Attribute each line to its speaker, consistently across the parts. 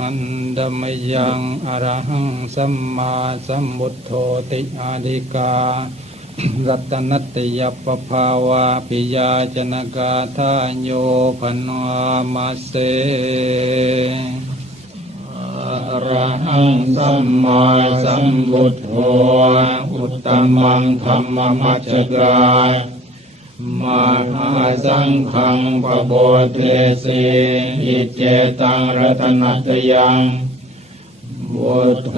Speaker 1: อันดมยังอรหังสัมมาสัมพุทโธติอาดิกา รัตนัตยปภาวาปิยาจนกาทาโยปนวามาเส
Speaker 2: อรหังสัมมาสัมพุทโธอุตตมังธรรมมัจจกา มหาสังฆังปะโบเทสีอิเจตังรัตนัตยังบุตโธ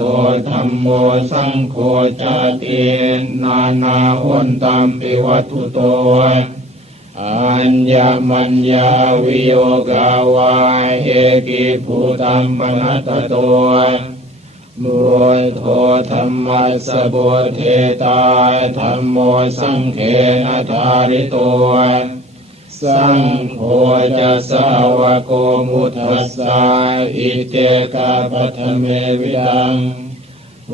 Speaker 2: ธรรมโมสังโฆจตินานาหุนตัมปิวัตุโตอัญญมัญญาวิโยกาวาเอกิภูตัมปนัตโต บุโธธรรมัสสะบุเทตาธรรมโมสังเขนะทาริโตสังโฆจะสาวกโกมุทัสสาอิเตกาปัทเมวิดัง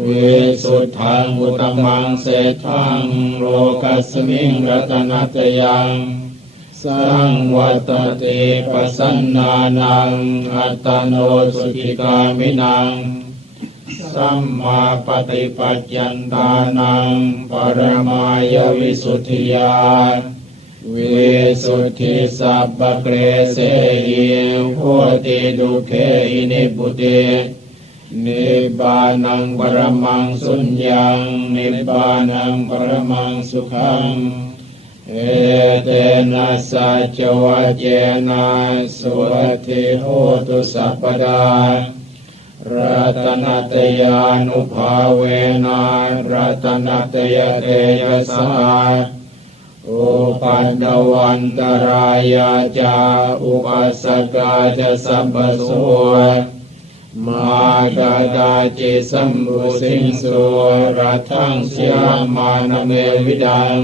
Speaker 2: วิสุทธังอุตมังเศทังโลกัสมิงรัตนัตยังสังวัตติปสันนานังอัตโนสุขิกามินัง สัมมาปฏิปัจจันตานังปรมายวิสุทธิยาวิสุทธิสัพพะเกรเสหิโหติดุเคหินิพุตินิบานังปรมังสุญญังนิบานังปรมังสุขังเอเตนะสัจวัจเจนะสุวัติโหตุสัพพดา รัตนัตยานุภาเวนะรัตนัตยเตยสาอุปันดวันตรายาจาอุปัสกาจะสัมปโสมากาดาจิสัมบุสิงสุรัทังเสียมานเมวิดัง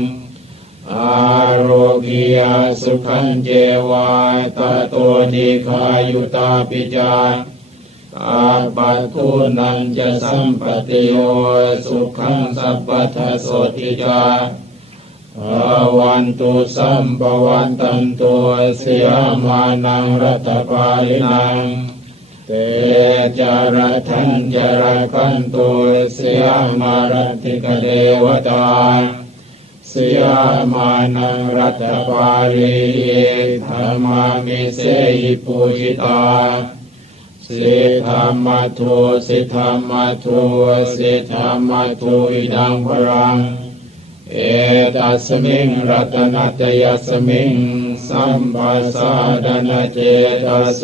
Speaker 2: อาโรกิยาสุขันเจวาตาโตนิคายุตาปิจา อาปัตทุนันจะสัมปติโยสุขังสัพพทโสติจาภาวันตุสัมปวันตันตุเสียมานังรัตปาลินังเตจารทันจารกันตุเสียมารติกเดวตาเสียมานังรัตปาลีธรรมามิเสหิปูจิตา สิธรรมะทูสิธรรมะทูสิธรรมะทูอิดังพรัง เอตัสมิงรัตนัตยัสมิงสัมปัสสะดนเจตโส